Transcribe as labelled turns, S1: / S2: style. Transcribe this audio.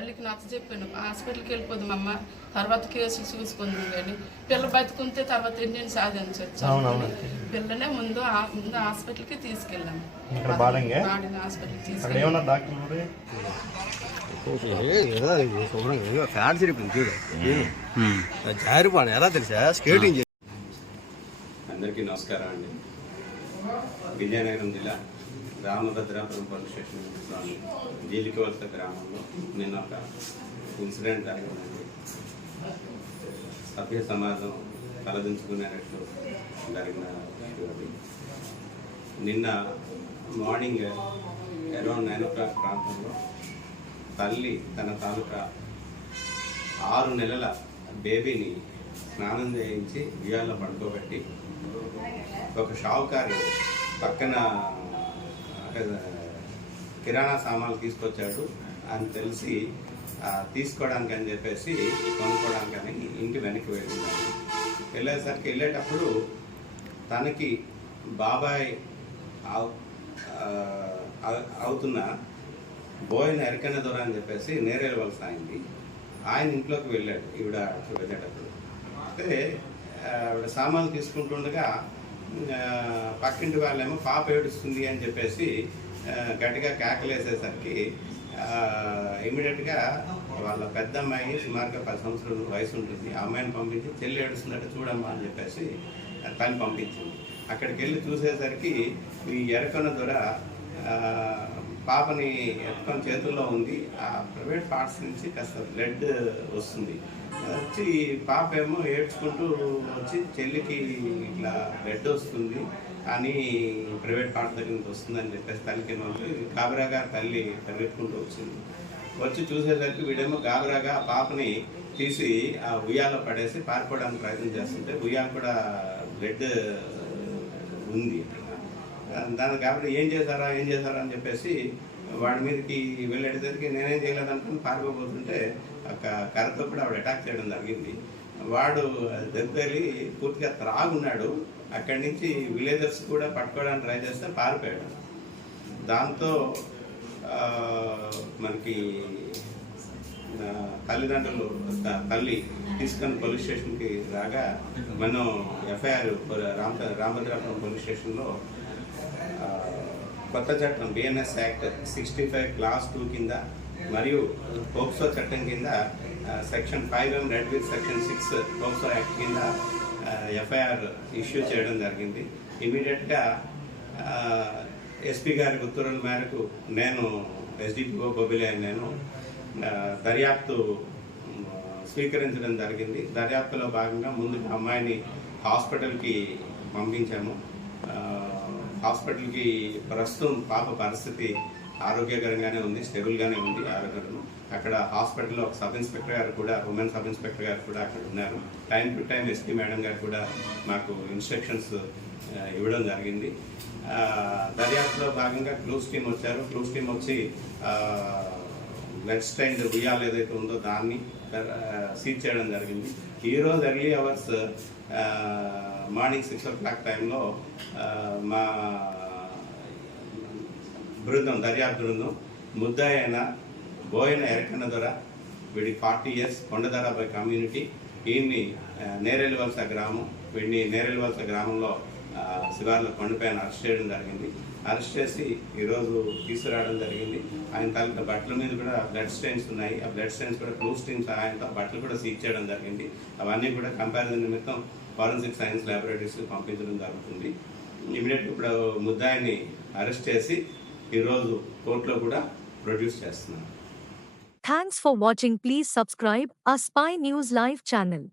S1: తల్లికి నచ్చ చెప్పాను హాస్పిటల్కి వెళ్ళిపోదాం అమ్మ తర్వాత కేసులు చూసుకుందాం కానీ పిల్ల బతుకుంటే తర్వాత ఎన్ని సాధించవచ్చు. పిల్లనే ముందు ఆ- ముందు హాస్పిటల్కి తీసుకెళ్ళాము హాస్పిటల్కి
S2: ఎలా తెలుసా? స్కేటింగ్
S3: అందరికీ నమస్కారం అండి. విజయనగరం జిల్లా రామభద్రాపురం పోలీస్ స్టేషన్ జీలికవలస గ్రామంలో నిన్న ఒక ఇన్సిడెంట్ జరిగిందండి. సభ్య సమాజం తలదించుకునేటట్లు జరిగిన నిన్న morning around nine o'clock ప్రాంతంలో తల్లి తన తాలూకా ఆరు నెలల బేబీని స్నానం చేయించి ఉయ్యాల్లో పడుకోబెట్టి ఒక షావుకారి పక్కన కిరాణా సామాన్లు తీసుకొచ్చాడు అని తెలిసి తీసుకోవడానికి అని చెప్పేసి కొనుక్కోవడానికి అని ఇంటి వెనక్కి వెళ్ళింది. వెళ్ళేసరికి వెళ్ళేటప్పుడు తనకి బాబాయ్ అవుతున్న బోయిన ఎరకన్న దొర అని చెప్పేసి నేరేళ్ళవలసి అయింది ఆయన ఇంట్లోకి వెళ్ళాడు ఈవిడ వెళ్ళేటప్పుడు. అయితే ఆవిడ సామాన్లు తీసుకుంటుండగా పక్కింటి వాళ్ళేమో పాప ఏడుస్తుంది అని చెప్పేసి గట్టిగా కేకలేసేసరికి ఇమీడియట్గా వాళ్ళ పెద్ద అమ్మాయి సుమారుగా పది సంవత్సరాల వయసు ఉంటుంది ఆ అమ్మాయిని పంపించి చెల్లి ఏడుస్తున్నట్టు చూడమ్మా అని చెప్పేసి తను పంపించింది. అక్కడికి వెళ్ళి చూసేసరికి ఈ ఎరకొన దొర పాపని ఎత్తుకొని చేతుల్లో ఉంది. ఆ ప్రైవేట్ పార్ట్స్ నుంచి కాస్త బ్లడ్ వస్తుంది. వచ్చి పాప ఏమో ఏడ్చుకుంటూ వచ్చి చెల్లికి ఇట్లా బ్లడ్ వస్తుంది. అని ప్రైవేట్ పార్ట్ దగ్గర నుంచి వస్తుందని చెప్పేసి తల్లికి గాబరాగా తల్లి పరిగెత్తుకుంటూ వచ్చింది. వచ్చి చూసేసరికి వీడేమో గాబరాగా ఆ పాపని తీసి ఆ ఉయ్యాలో పడేసి పారిపోవడానికి ప్రయత్నం చేస్తుంటే ఉయ్యాల కూడా బ్లడ్ ఉంది. దాని కాబట్టి ఏం చేశారా ఏం చేశారా అని చెప్పేసి వాడి మీదకి వెళ్ళేటసరికి నేనేం చేయలేదనుకుని పారిపోతుంటే ఒక కర్రతో కూడా ఆవిడ అటాక్ చేయడం జరిగింది. వాడు దగ్గరి పూర్తిగా త్రాగున్నాడు. అక్కడి నుంచి విలేజర్స్ కూడా పట్టుకోవడానికి ట్రై చేస్తే పారిపోయాడు. దాంతో మనకి తల్లిదండ్రులు తల్లి తీసుకొని పోలీస్ స్టేషన్కి రాగా మనం ఎఫ్ఐఆర్ రామ రామభద్రాపురం పోలీస్ స్టేషన్లో కొత్త చట్టం BNS act sixty five clause two కింద మరియు పోక్సో చట్టం కింద section five M read with section six POCSO act కింద ఎఫ్ఐఆర్ ఇష్యూ చేయడం జరిగింది. ఇమీడియట్గా ఎస్పీ గారి ఉత్తర్వుల మేరకు నేను ఎస్డిపిఓ బొబిలే అని నేను దర్యాప్తు స్వీకరించడం జరిగింది. దర్యాప్తులో భాగంగా ముందు అమ్మాయిని హాస్పిటల్కి పంపించాము. హాస్పిటల్కి ప్రస్తుతం పాప పరిస్థితి ఆరోగ్యకరంగానే ఉంది స్టెబుల్గానే ఉంది ఆరోగ్యం అక్కడ హాస్పిటల్లో ఒక సబ్ ఇన్స్పెక్టర్ గారు కూడా ఉమెన్ సబ్ ఇన్స్పెక్టర్ గారు కూడా అక్కడ ఉన్నారు. Time to time SP madam గారు కూడా మాకు ఇన్స్ట్రక్షన్స్ ఇవ్వడం జరిగింది. దర్యాప్తులో భాగంగా క్లూస్ టీం వచ్చారు. క్లూస్ టీం వచ్చి బ్లడ్ స్టైన్ ఉయ్యాలు ఏదైతే ఉందో దాన్ని సీజ్ చేయడం జరిగింది. ఈ రోజు early hours morning six o'clock టైంలో మా బృందం దర్యాప్తు బృందం ముద్దాయన బోయన ఎరకన్న దొర వీడి ఫార్టీ ఇయర్స్ కొండదర బై కమ్యూనిటీ ఈయన్ని ఆ, నేరేలు వలస గ్రామం వీడిని నేరేలు వలస గ్రామంలో శివార్ల కొండపైన అరెస్ట్ చేయడం జరిగింది. అరెస్ట్ చేసి ఈరోజు తీసుకురావడం జరిగింది. ఆయన తాలూకా బట్టల మీద కూడా బ్లడ్ స్టెయిన్స్ ఉన్నాయి. ఆ బ్లడ్ స్టెయిన్స్ కూడా క్లూ స్టెయిన్స్ ఆయనతో బట్టలు కూడా సీజ్ చేయడం జరిగింది. అవన్నీ కూడా కంపారిజన్ నిమిత్తం ఫారెన్సిక్ సైన్స్ ల్యాబొరేటరీస్కి పంపించడం జరుగుతుంది. ఇమీడియట్ ఇప్పుడు ముద్దాయిని అరెస్ట్ చేసి ఈరోజు కోర్టులో కూడా ప్రొడ్యూస్ చేస్తున్నారు.
S4: Thanks for watching please subscribe a spy news live channel